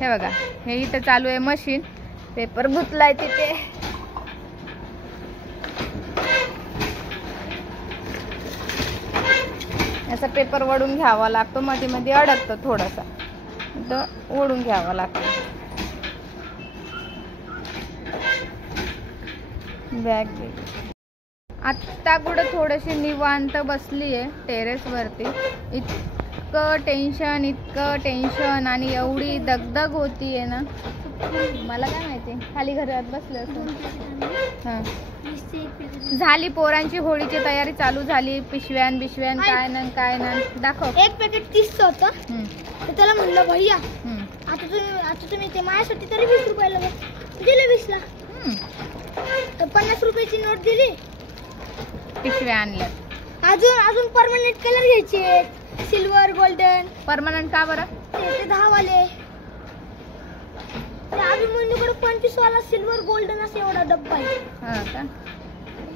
हे बघा, हे इथं चालू आहे मशीन, पेपर गुतलाय तिथे. असा पेपर वडून घ्यावा लागतो, मध्ये मध्ये अडकतो थोडासा, तर ओढून घ्यावा लागतो. बॅग आत्ता कुठं थोडीशी निवांत बसली आहे टेरेस वरती. इतकं टेन्शन आणि एवढी दगदग होती आहे ना, मला काय माहिती. खाली घरात बसले असं. हां, झाली पोरांची होळीची तयारी चालू झाली. पिशव्यान काय ना दाखव. एक पॅकेट 30चं होतं, तर त्याला म्हणलं भैया आता तुम्ही ते माझ्यासाठी तरी 20 रुपयाला दिले. 20ला 50 रुपयाची नोट दिली. पिशव्या आणल्या. अजून परमनंट कलर घ्यायचे, सिल्वर गोल्डन. परमनंट का बरं? ते 10 वाले. ते अभिमन्यूकडे 25 वाला सिल्वर गोल्डन असं एवढा डब्बा आहे. हा का?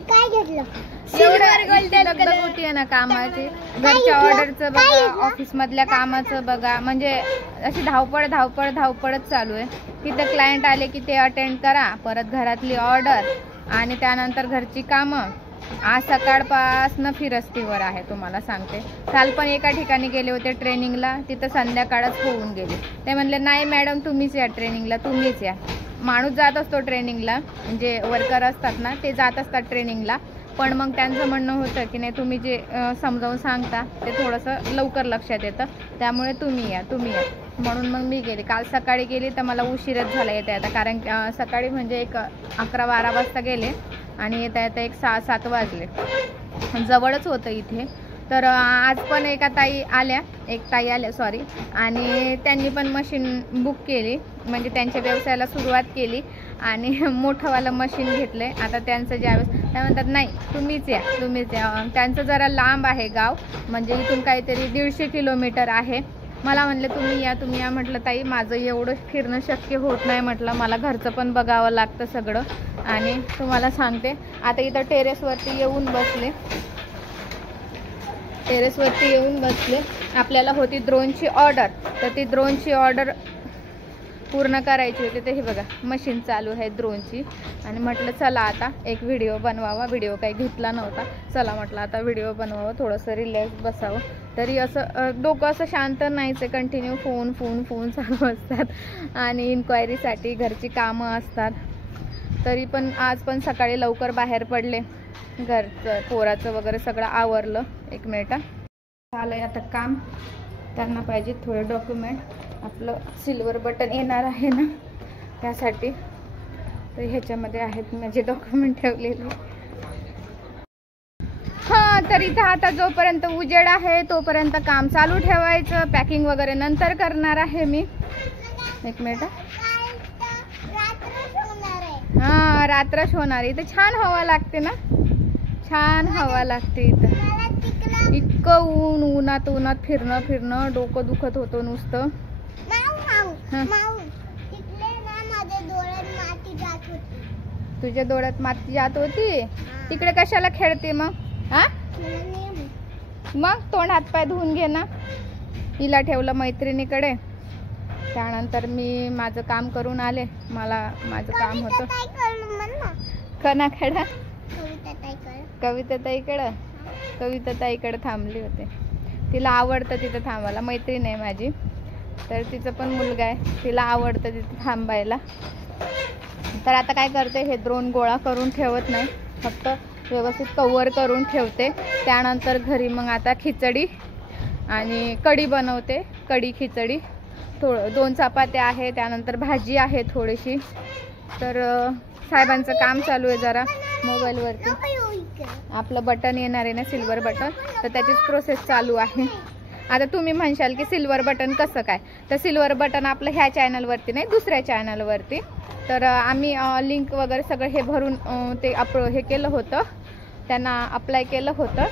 काय घेतलं? सिल्वर गोल्डन कलर होती ना कामाची. घरच्या ऑर्डरचं बघा, ऑफिस मधल्या कामाचं बघा, म्हणजे अशी धावपळच चालू आहे. तिथं क्लायंट आले की ते अटेंड करा, परत घरातली ऑर्डर आणि त्यानंतर घरची कामं. आज सकाळपासनं फिरस्तीवर आहे तुम्हाला सांगते. काल पण एका ठिकाणी गेले होते ट्रेनिंगला, तिथं संध्याकाळच होऊन गेली. ते म्हणले नाही मॅडम तुम्हीच या ट्रेनिंगला, तुम्हीच या. माणूस जात असतो ट्रेनिंगला, म्हणजे वर्कर असतात ना ते जात असतात ट्रेनिंगला, पण मग त्यांचं म्हणणं होतं की नाही तुम्ही जे समजावून सांगता ते थोडंसं लवकर लक्षात येतं, त्यामुळे तुम्ही या. म्हणून मग मी गेले. काल सकाळी गेली तर मला उशीरच झाला येता, कारण सकाळी म्हणजे एक 11-12 वाजता गेले आणि येता एक 6-7 वाजले. जवळच होतं इथे. तर आज पण एक ताई आल्या आणि त्यांनी पण मशीन बुक केली, म्हणजे त्यांच्या व्यवसायाला सुरुवात केली आणि मोठंवालं मशीन घेतलंय. आता त्यांचं ज्यावेळेस त्या म्हणतात नाही तुम्हीच या. त्यांचं जरा लांब आहे गाव, म्हणजे इथून काहीतरी 150 किलोमीटर आहे. मला म्हणले तुम्ही या. म्हटलं ताई माझं एवढं फिरणं शक्य होत नाही, म्हटलं मला घरचं पण बघावं लागतं सगळं. आणि तुम्हाला सांगते आता इथं टेरेसवरती येऊन बसले. आपल्याला होती ड्रोनची ऑर्डर, तर ती ड्रोनची ऑर्डर पूर्ण करायची होती. ते हे बघा मशीन चालू आहे ड्रोनची. आणि म्हटलं चला आता एक व्हिडिओ बनवावा. व्हिडिओ काही घेतला नव्हता, चला म्हटलं आता व्हिडिओ बनवावं, थोडंसं रिलॅक्स बसावं. तरी असं डोकं असं शांत नाहीच आहे, कंटिन्यू फोन चालू असतात आणि इन्क्वायरीसाठी घरची कामं असतात. तरी पण आज पण सकाळी लवकर बाहेर पडले, घरचं पोराचं वगैरे सगळं आवरलं. 1 मिनिट झालंय आता काम. त्यांना पाहिजे थोडे डॉक्युमेंट, आपलं सिल्वर बटन येणार आहे ना त्यासाठी, तर ह्याच्यामध्ये आहेत माझे डॉक्युमेंट ठेवलेले. हां, तर इथं आता जोपर्यंत उजेड आहे तोपर्यंत काम चालू ठेवायचं. पॅकिंग वगैरे नंतर करणार आहे मी. 1 मिनिट. हां, रात्रच होणार. इथं छान हवा लागते ना, छान हवा लागते इथं. इतकं उन्हात फिरणं डोकं दुखत होतं नुसतं. तुझ्या डोळ्यात माती जात होती? तिकडे कशाला खेळते मग? हा, मग तोंड हातपाय धुवून घे ना. हिला ठेवलं मैत्रिणीकडे, त्यानंतर मी माझं काम करून आले. मला माझं काम होतं कणाकडं, कविताताईकडं थांबली होते. तिला आवडतं तिथं थांबायला, मैत्रीण आहे माझी, तर तिचं पण मुलगा आहे, तिला आवडतं तिथं थांबायला. तर आता काय करते, हे ड्रोन गोळा करून ठेवत नाही, फक्त व्यवस्थित कव्हर करून ठेवते. त्यानंतर घरी मग आता खिचडी आणि कढी बनवते. कढी खिचडी, 2 चपात्या आहे, त्यानंतर भाजी आहे थोडीशी. तर साहेबांचं काम चालू आहे जरा मोबाईलवरती. आपलं बटन येणार आहे ना सिल्वर बटन, तर त्याचीच प्रोसेस चालू आहे. आता तुम्ही म्हणशाल की सिल्वर बटन कसं काय, तर सिल्वर बटन आपलं ह्या चॅनलवरती नाही, दुसऱ्या चॅनलवरती. तर आम्ही लिंक वगैरे सगळं हे भरून ते हे केलं होतं, त्यांना अप्लाय केलं होतं.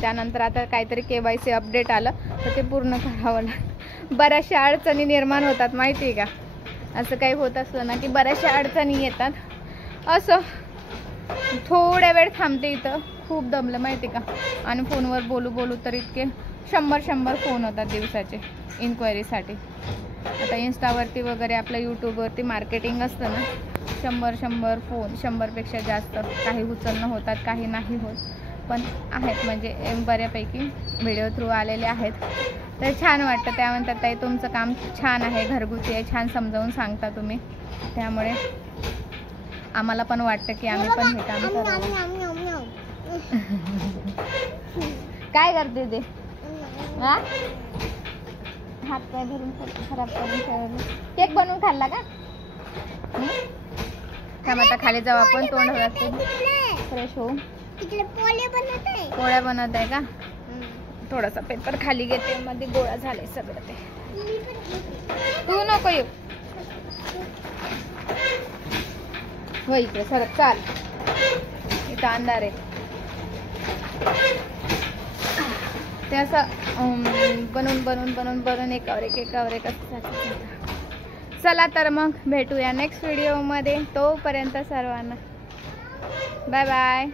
त्यानंतर आता काहीतरी KYC अपडेट आलं, तर ते पूर्ण करावं लागतं. बऱ्याचशा अडचणी निर्माण होतात माहिती आहे का. असं काही होत असलं ना की बऱ्याचशा अडचणी येतात. असं थोड्या वेळ थांबते इथं, खूप दमलं माहिती का. आणि फोनवर बोलू तर इतके 100 फोन होतात दिवसाचे इन्क्वायरीसाठी. आता इंस्टावरती वगैरे आपल्या यूट्यूबवरती मार्केटिंग असतं ना, 100 फोन, 100पेक्षा जास्त. काही उचलणं होतात, काही नाही होत, पण आहेत म्हणजे बऱ्यापैकी व्हिडिओ थ्रू आलेले आहेत. तर छान वाटतं. त्या म्हणतात ताई तुमचं काम छान आहे, घरगुती आहे, छान समजावून सांगता तुम्ही. त्यामुळे आम्हाला पण वाटतं की आम्ही पण हे काम करावं. काय करते ते? हा, हात पाय धरून खराब करून ठेवले. केक बनवून खाल्ला का? थांब आता खाली जाऊ आपण, तोंड फ्रेश होऊ. पोळ्या बनवत आहे का? थोडासा पेपर खाली घेते, मध्ये गोळा झाले सगळं ते. तू नको येऊ. हो इकडे सरक, चाल. इथं अंधार आहे. ते असं बनवून एकावर एक असं. चला तर मग भेटूया नेक्स्ट व्हिडिओमध्ये. तोपर्यंत सर्वांना बाय बाय.